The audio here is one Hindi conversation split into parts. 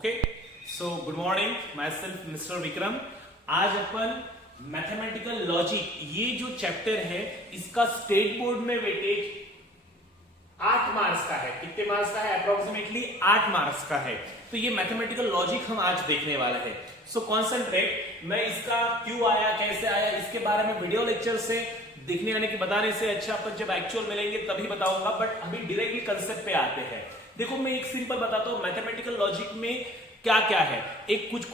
Okay so good morning, my self mister Vikram. आज अपन मैथमेटिकल लॉजिक ये जो चैप्टर है इसका स्टेट बोर्ड में वेटेज 8 मार्क्स का है। कितने मार्क्स का है? अप्रोक्सीमेटली 8 मार्क्स का है। तो ये मैथमेटिकल लॉजिक हम आज देखने वाले हैं। So concentrate. मैं इसका क्यों आया, कैसे आया, इसके बारे में वीडियो लेक्चर से देखने यानी कि बताने से अच्छा अपन जब एक्चुअल मिलेंगे तभी बताऊंगा, बट अभी डायरेक्टली कंसेप्ट पे आते हैं। देखो मैं एक सिंपल बताता हूं मैथमेटिकल लॉजिक में क्या क्या है। एक कुछ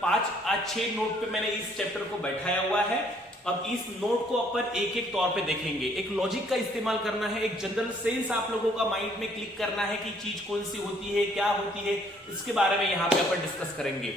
5 या 6 नोट पे मैंने इस चैप्टर को बैठाया हुआ है। अब इस नोट को अपन एक एक तौर पे देखेंगे। एक लॉजिक का इस्तेमाल करना है, एक जनरल सेंस आप लोगों का माइंड में क्लिक करना है कि चीज कौन सी होती है, क्या होती है, इसके बारे में यहाँ पे अपन डिस्कस करेंगे।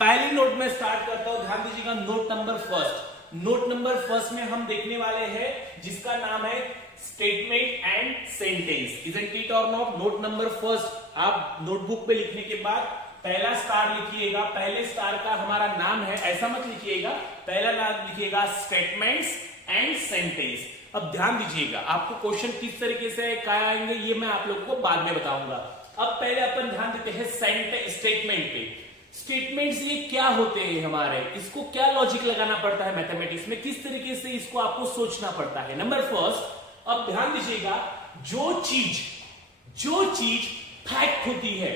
पहली नोट में स्टार्ट करता हूं, ध्यान दीजिएगा। Note number first. Note number first में हम देखने वाले हैं जिसका नाम है statement and sentence. Isn't it और नॉट? नोट नंबर फर्स्ट आप नोटबुक पे लिखने के बाद पहला स्टार लिखिएगा। पहले स्टार का हमारा नाम है, ऐसा मत लिखिएगा, पहला नाम लिखिएगा स्टेटमेंट्स एंड सेंटेंस। अब ध्यान दीजिएगा, आपको क्वेश्चन किस तरीके से क्या आएंगे ये मैं आप लोगों को बाद में बताऊंगा। अब पहले अपन ध्यान देते हैं स्टेटमेंट पे। स्टेटमेंट्स ये क्या होते हैं हमारे, इसको क्या लॉजिक लगाना पड़ता है मैथमेटिक्स में, किस तरीके से इसको आपको सोचना पड़ता है। नंबर फर्स्ट, अब ध्यान दीजिएगा, जो चीज फैक्ट होती है,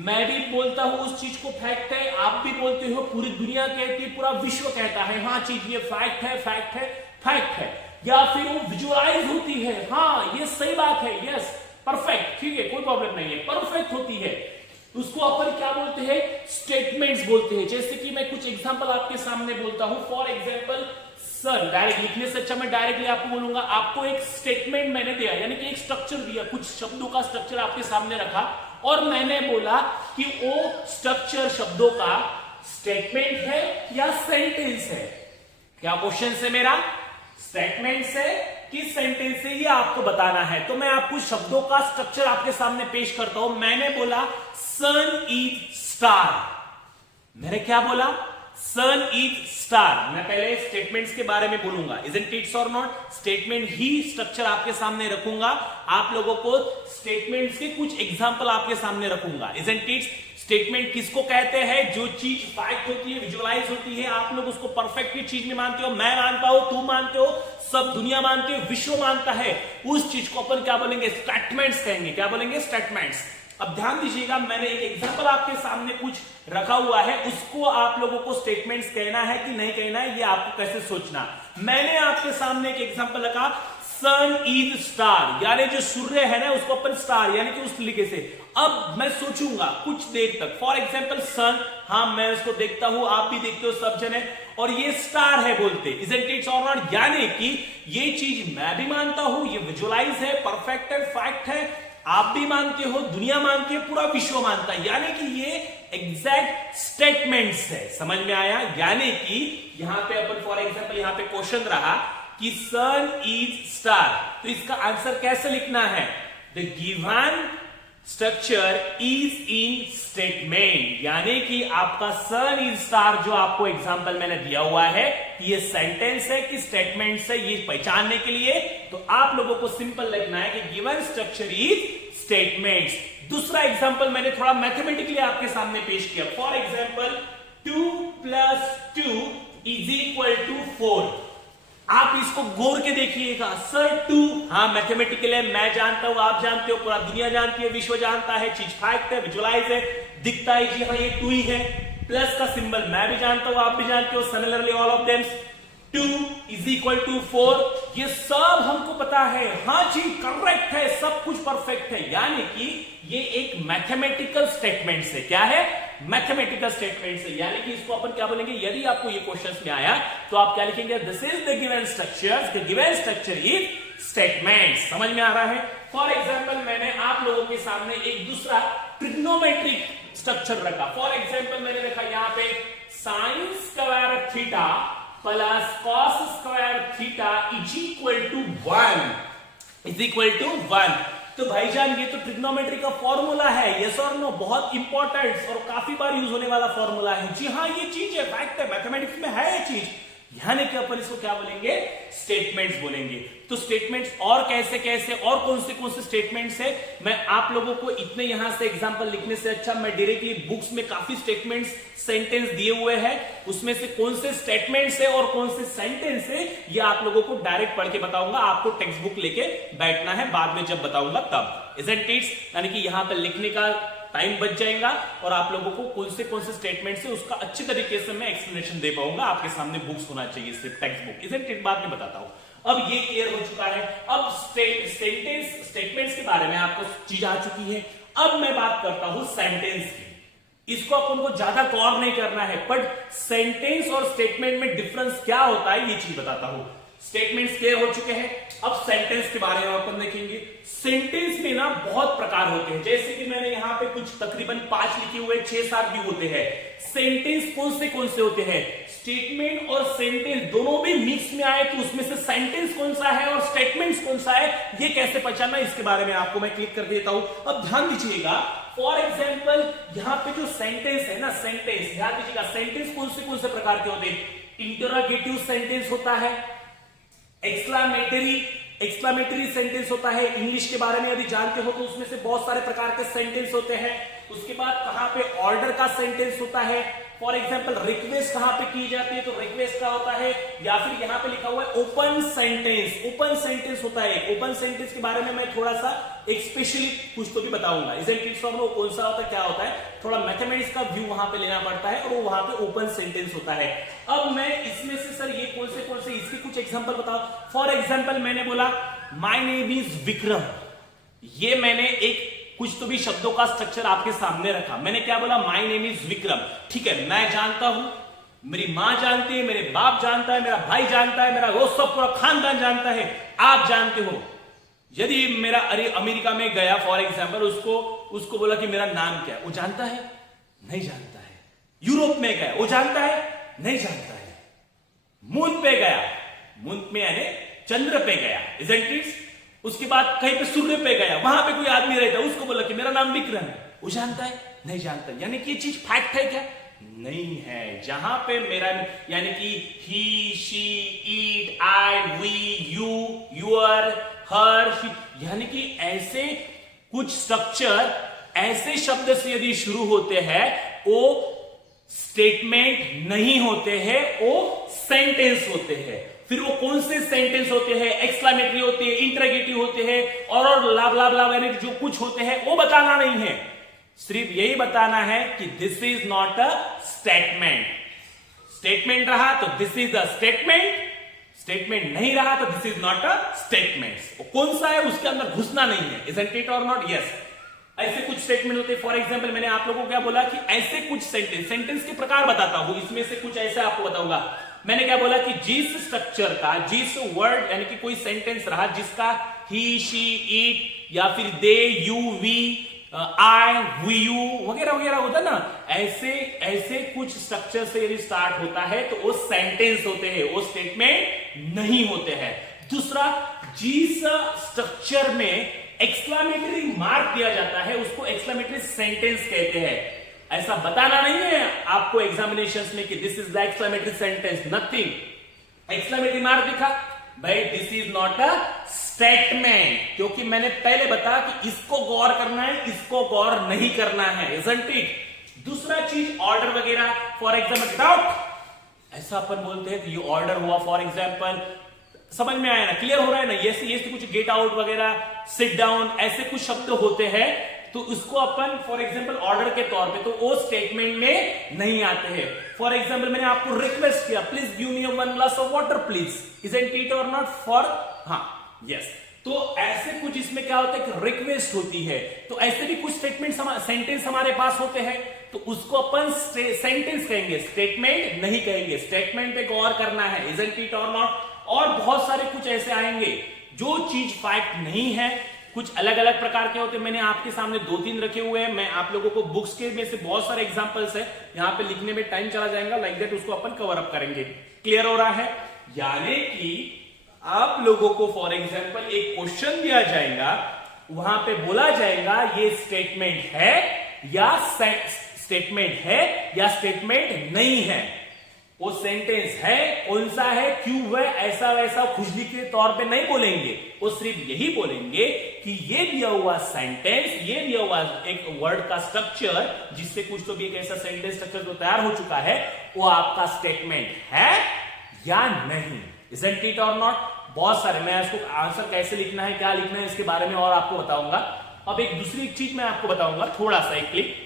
मैं भी बोलता हूं उस चीज को फैक्ट है, आप भी बोलते हो, पूरी दुनिया कहती है, पूरा विश्व कहता है हाँ चीज ये फैक्ट है, फैक्ट है, फैक्ट है, या फिर वो विजुअलाइज होती है, हाँ ये सही बात है, यस परफेक्ट, ठीक है कोई प्रॉब्लम नहीं है, परफेक्ट होती है, उसको अपन क्या बोलते हैं? स्टेटमेंट्स बोलते हैं। जैसे कि मैं कुछ एग्जांपल आपके सामने बोलता हूं। फॉर एग्जांपल सर, डायरेक्ट लिखने से अच्छा मैं डायरेक्टली आपको बोलूंगा, आपको एक स्टेटमेंट मैंने दिया, यानी कि एक स्ट्रक्चर दिया, कुछ शब्दों का स्ट्रक्चर आपके सामने रखा और मैंने बोला कि वो स्ट्रक्चर शब्दों का स्टेटमेंट है या सेंटेंस है। क्या क्वेश्चन है मेरा? स्टेटमेंट से कि सेंटेंस से, ये आपको बताना है। तो मैं आपको शब्दों का स्ट्रक्चर आपके सामने पेश करता हूं। मैंने बोला सन इज स्टार। मैंने क्या बोला? सन इज स्टार। मैं पहले स्टेटमेंट्स के बारे में बोलूंगा, इजंट इट और नॉट? स्टेटमेंट ही स्ट्रक्चर आपके सामने रखूंगा, आप लोगों को स्टेटमेंट्स के कुछ एग्जांपल आपके सामने रखूंगा। Isn't it? स्टेटमेंट किसको कहते हैं? जो चीज फैक्ट होती है, विजुअलाइज होती है, आप लोग उसको परफेक्ट की चीज में मानते हो, मैं मानता हूं, तू मानते हो, सब दुनिया मानती है, विश्व मानता है, उस चीज को अपन क्या बोलेंगे? स्टेटमेंट्स कहेंगे। क्या बोलेंगे? स्टेटमेंट्स। अब ध्यान दीजिएगा, मैंने एक एग्जांपल आपके सामने कुछ रखा हुआ है, उसको आप लोगों को स्टेटमेंट्स कहना है कि नहीं कहना है, ये आपको कैसे सोचना। मैंने आपके सामने एक एग्जांपल रखा, सन इज स्टार, यानी जो सूर्य है ना उसको अपन स्टार, यानी कि उस तरीके से। अब मैं सोचूंगा कुछ देर तक, फॉर एग्जांपल सन, हाँ मैं उसको देखता हूं, आप भी देखते हो, सब जने, और ये स्टार है बोलते, इजंट इट और नॉट? यानी कि ये चीज मैं भी मानता हूं, ये विजुअलाइज है, परफेक्ट है, फैक्ट है, आप भी मानते हो, दुनिया मानती है, पूरा विश्व मानता है, यानी कि ये एग्जैक्ट स्टेटमेंट्स है। समझ में आया? यानी कि यहां पे अपन फॉर एग्जांपल यहां पे क्वेश्चन रहा कि सन इज स्टार, तो इसका आंसर कैसे लिखना है? The given structure is in statement, यानी कि आपका सन इज स्टार जो आपको एग्जांपल मैंने दिया हुआ है, ये सेंटेंस है कि स्टेटमेंट से, ये पहचानने के लिए तो आप लोगों को सिंपल लिखना है कि गिवन स्ट्रक्चर इज स्टेटमेंट्स। दूसरा एग्जांपल मैंने थोड़ा मैथमेटिकली आपके सामने पेश किया। For example 2 + 2 = 4। आप इसको गौर के देखिएगा। सर 2, हाँ मैथमेटिकल है, मैं जानता हूं, आप जानते हो, पूरा दुनिया जानती है, विश्व जानता है, चीज फैक्ट है, विजुअलाइज है, दिखता है जी हाँ ये 2 ही है। प्लस का सिंबल मैं भी जानता हूं, आप भी जानते हो, सिमिलरली ऑल ऑफ देम 2 = 4। ये सब हमको पता है, हाँ जी करेक्ट है, सब कुछ परफेक्ट है, यानी कि ये एक मैथमेटिकल स्टेटमेंट है। क्या है? मैथमेटिकल स्टेटमेंट है, यानी कि इसको अपन क्या बोलेंगे? यदि आपको ये क्वेश्चन में आया तो आप क्या लिखेंगे? This is the given structure, the given structure is statement. समझ में आ रहा है? फॉर एग्जांपल मैंने आप लोगों के सामने एक दूसरा ट्रिग्नोमेट्रिक स्ट्रक्चर रखा। फॉर एग्जांपल मैंने रखा यहां पे sin square theta plus cos square theta = 1। तो भाईजान ये तो ट्रिग्नोमेट्री का फॉर्मूला है, यस और नो? बहुत इंपॉर्टेंट और काफी बार यूज होने वाला फॉर्मूला है। जी हाँ ये चीज है, फैक्ट है, मैथमेटिक्स में है ये चीज। यानी कि अपन इसको क्या बोलेंगे, स्टेटमेंट्स बोलेंगे। तो स्टेटमेंट्स और कैसे कैसे और कौन से स्टेटमेंट्स है, मैं आप लोगों को इतने यहां से एग्जांपल लिखने से अच्छा मैं डायरेक्टली बुक्स में काफी स्टेटमेंट्स सेंटेंस दिए हुए हैं, उसमें से कौन से स्टेटमेंट्स है और कौन से सेंटेंस है ये आप लोगों को डायरेक्ट पढ़ के बताऊंगा। आपको टेक्स्ट बुक लेके बैठना है, बाद में जब बताऊंगा तब। इजंट इट, यानी कि यहां पर लिखने का टाइम बच जाएगा और आप लोगों को कौन से स्टेटमेंट्स है उसका अच्छी तरीके से मैं एक्सप्लेनेशन दे पाऊंगा। आपके सामने बुक्स होना चाहिए, सिर्फ टेक्स्ट बुक। इजंट इट, बाद में बताता हूं। अब ये क्लियर हो चुका है। अब स्टेटमेंट्स के बारे में आपको चीज आ चुकी है। अब मैं बात करता हूं सेंटेंस की। इसको अपन को ज्यादा गौर नहीं करना है, बट सेंटेंस और स्टेटमेंट में डिफरेंस क्या होता है ये चीज बताता हूं। स्टेटमेंट्स क्लियर हो चुके हैं, अब सेंटेंस के बारे में अपन देखेंगे। सेंटेंस में ना बहुत प्रकार होते हैं, जैसे कि मैंने यहां पे कुछ तकरीबन 5 लिखे हुए, 6-7 भी होते हैं। सेंटेंस कौन से होते हैं, स्टेटमेंट और सेंटेंस दोनों भी मिक्स में आए तो उसमें से सेंटेंस कौन सा है और स्टेटमेंट्स कौन सा है ये कैसे पहचानना, इसके बारे में आपको मैं क्लिक कर देता हूं। अब ध्यान दीजिएगा, फॉर एग्जाम्पल यहां पे जो सेंटेंस है ना, सेंटेंस ध्यान दीजिएगा, सेंटेंस कौन से प्रकार के होते हैं। इंटरोगेटिव सेंटेंस होता है, एक्सक्लामेटरी सेंटेंस होता है। इंग्लिश के बारे में यदि जानते हो तो उसमें से बहुत सारे प्रकार के सेंटेंस होते हैं। उसके बाद कहां पे ऑर्डर का सेंटेंस होता है, फॉर एग्जांपल रिक्वेस्ट कहां पे की जाती है तो रिक्वेस्ट का होता है, या फिर यहां पे लिखा हुआ है ओपन सेंटेंस होता है। ओपन सेंटेंस के बारे में मैं थोड़ा सा एक स्पेशली कुछ तो भी बताऊंगा। इजंट इट सो, कौन सा होता है क्या होता है, थोड़ा मैथमेटिक्स का व्यू वहां पे लेना पड़ता है और वो वहां पे ओपन सेंटेंस होता है। अब मैं इसमें से सर ये कौन से इसके कुछ एग्जांपल बताओ। फॉर एग्जांपल मैंने बोला माय नेम इज विक्रम, ये मैंने एक कुछ तो भी शब्दों का स्ट्रक्चर आपके सामने रखा। मैंने क्या बोला, माय नेम इज विक्रम। ठीक है, मैं जानता हूं, मेरी मां जानती है, मेरे बाप जानता है, मेरा भाई जानता है, मेरा वो सब पूरा खानदान जानता है, आप जानते हो। यदि मेरा अमेरिका में गया फॉर एग्जांपल, उसको बोला कि मेरा नाम क्या है, वो जानता है, नहीं जानता है। यूरोप में गया, वो जानता है, नहीं जानता है। मून पे गया, मून में यानी चंद्र पे गया, इजंट इट। उसके बाद कहीं पे सूर्य पे गया, वहां पे कोई आदमी रहता है, उसको बोला कि मेरा नाम विक्रम है, वो जानता है, नहीं जानता। यानी कि ये चीज फैक्ट है क्या, नहीं है। जहां पे मेरा यानी कि he, she, it, I, we, you, your, her, यानी कि ऐसे कुछ स्ट्रक्चर ऐसे शब्द से यदि शुरू होते हैं वो स्टेटमेंट नहीं होते हैं, वो सेंटेंस होते हैं। फिर वो कौन से सेंटेंस होते हैं, एक्सक्लेमेटरी होते हैं, इंटरोगेटिव होते हैं और लाभ यानी जो कुछ होते हैं वो बताना नहीं है, सिर्फ यही बताना है कि this is not a statement. Statement रहा तो this is a statement, statement नहीं रहा तो this is not a statement. कौन सा है उसके अंदर घुसना नहीं है, इजंट इट और नॉट। यस, ऐसे कुछ स्टेटमेंट होते हैं। फॉर एग्जांपल मैंने आप लोगों को क्या बोला कि ऐसे कुछ सेंटेंस के प्रकार बताता हूं, इसमें से कुछ ऐसे आपको बताऊंगा। मैंने क्या बोला कि जिस स्ट्रक्चर का, जिस वर्ड यानी कि कोई सेंटेंस रहा जिसका ही, शी, इट या फिर they, you, we, I, we, you वगैरह वगैरह होता है ना, ऐसे कुछ स्ट्रक्चर से यदि स्टार्ट होता है तो वो सेंटेंस होते हैं, वो स्टेटमेंट नहीं होते हैं। दूसरा, जिस स्ट्रक्चर में एक्सक्लेमेटरी मार्क दिया जाता है उसको एक्सक्लेमेटरी सेंटेंस कहते हैं। ऐसा बताना नहीं है आपको एग्जामिनेशंस में कि this is the exclamatory sentence, nothing. Exclamatory mark दिखा भाई, this is not a statement, क्योंकि मैंने पहले बताया कि इसको गौर करना है, इसको गौर नहीं करना है, इजंट इट। दूसरा चीज ऑर्डर वगैरह, फॉर एग्जाम्पल गेट आउट, ऐसा अपन बोलते हैं कि ये ऑर्डर हुआ फॉर एग्जाम्पल, समझ में आया ना, क्लियर हो रहा है ना। ये कुछ गेट आउट वगैरह, सिट डाउन, ऐसे कुछ शब्द होते हैं तो उसको अपन फॉर एग्जांपल ऑर्डर के तौर पे तो वो स्टेटमेंट में नहीं आते हैं। फॉर एग्जांपल मैंने आपको रिक्वेस्ट किया, please give me 1 glass of water please, isn't it और नॉट, फॉर यस। तो ऐसे कुछ इसमें क्या होता है कि रिक्वेस्ट होती है, तो ऐसे भी कुछ सेंटेंस हमारे पास होते हैं तो उसको अपन सेंटेंस कहेंगे, स्टेटमेंट नहीं कहेंगे। स्टेटमेंट पे गौर करना है, इजंट इट और नॉट। और बहुत सारे कुछ ऐसे आएंगे जो चीज फैक्ट नहीं है, कुछ अलग अलग प्रकार के होते हैं। मैंने आपके सामने 2-3 रखे हुए हैं, मैं आप लोगों को बुक्स के में से बहुत सारे एग्जांपल्स है, यहां पे लिखने में टाइम चला जाएगा, लाइक दैट उसको अपन कवर अप करेंगे। क्लियर हो रहा है, यानी कि आप लोगों को फॉर एग्जांपल एक क्वेश्चन दिया जाएगा, वहां पे बोला जाएगा ये स्टेटमेंट है या स्टेटमेंट नहीं है, वो सेंटेंस है, कौन सा है, क्यों है, ऐसा वैसा खुजली के तौर पे नहीं बोलेंगे। वो सिर्फ यही बोलेंगे कि ये दिया हुआ सेंटेंस, ये दिया हुआ एक वर्ड का स्ट्रक्चर, जिससे कुछ तो भी एक ऐसा सेंटेंस स्ट्रक्चर जो तैयार हो चुका है, वो आपका स्टेटमेंट है या नहीं। Isn't it or not? बहुत सारे, मैं इसको आंसर कैसे लिखना है, क्या लिखना है, इसके बारे में और आपको बताऊंगा। अब एक दूसरी चीज मैं आपको बताऊंगा, थोड़ा सा एक क्लिक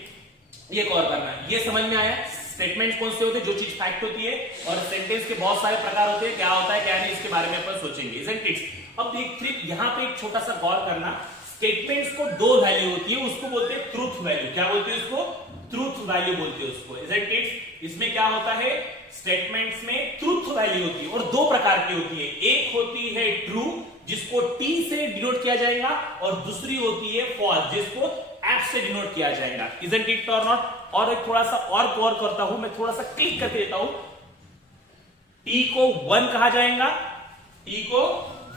ये और करना है। ये समझ में आया स्टेटमेंट कौन से होते हैं, जो चीज फैक्ट होती है, और सेंटेंस के बहुत सारे प्रकार होते हैं, क्या होता है क्या नहीं, इसके बारे में अपन सोचेंगे। Isn't it? अब देख यहां पे एक छोटा सा गौर करना, स्टेटमेंट्स को दो वैल्यू होती है, उसको बोलते हैं ट्रूथ वैल्यू। क्या बोलते हैं उसको? ट्रूथ वैल्यू बोलते हैं उसको। Isn't it? इसमें क्या होता है, स्टेटमेंट्स में ट्रूथ वैल्यू होती है, और दो प्रकार की होती है। एक होती है ट्रू, जिसको टी से डिनोट किया जाएगा, और दूसरी होती है फॉल्स, जिसको एफ से डिनोट किया जाएगा। Isn't it or not? और एक थोड़ा सा और गौर करता हूं, मैं थोड़ा सा क्लिक करके देता हूं। टी को 1 कहा जाएगा, टी को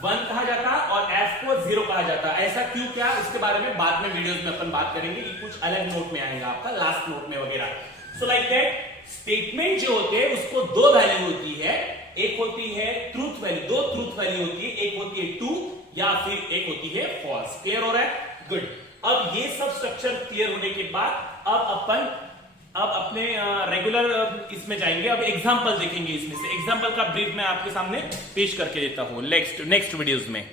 1 कहा जाता, और एफ को 0 कहा जाता। ऐसा क्यों, क्या, इसके बारे में बाद में वीडियोस में अपन बात करेंगे, कि कुछ अलग नोट में आएगा आपका, लास्ट नोट में वगैरह। सो लाइक दैट, स्टेटमेंट जो होते हैं उसको दो वैल्यू होती है, एक होती है ट्रूथ वैल्यू, दो ट्रूथ वैल्यू होती है, एक होती है ट्रू या फिर एक होती है फॉल्स। क्लियर हो रहा है? गुड। अब ये सब स्ट्रक्चर क्लियर होने के बाद अब अपने रेगुलर इसमें जाएंगे। अब एग्जांपल देखेंगे, इसमें से एग्जांपल का ब्रीफ मैं आपके सामने पेश करके देता हूं नेक्स्ट वीडियोस में।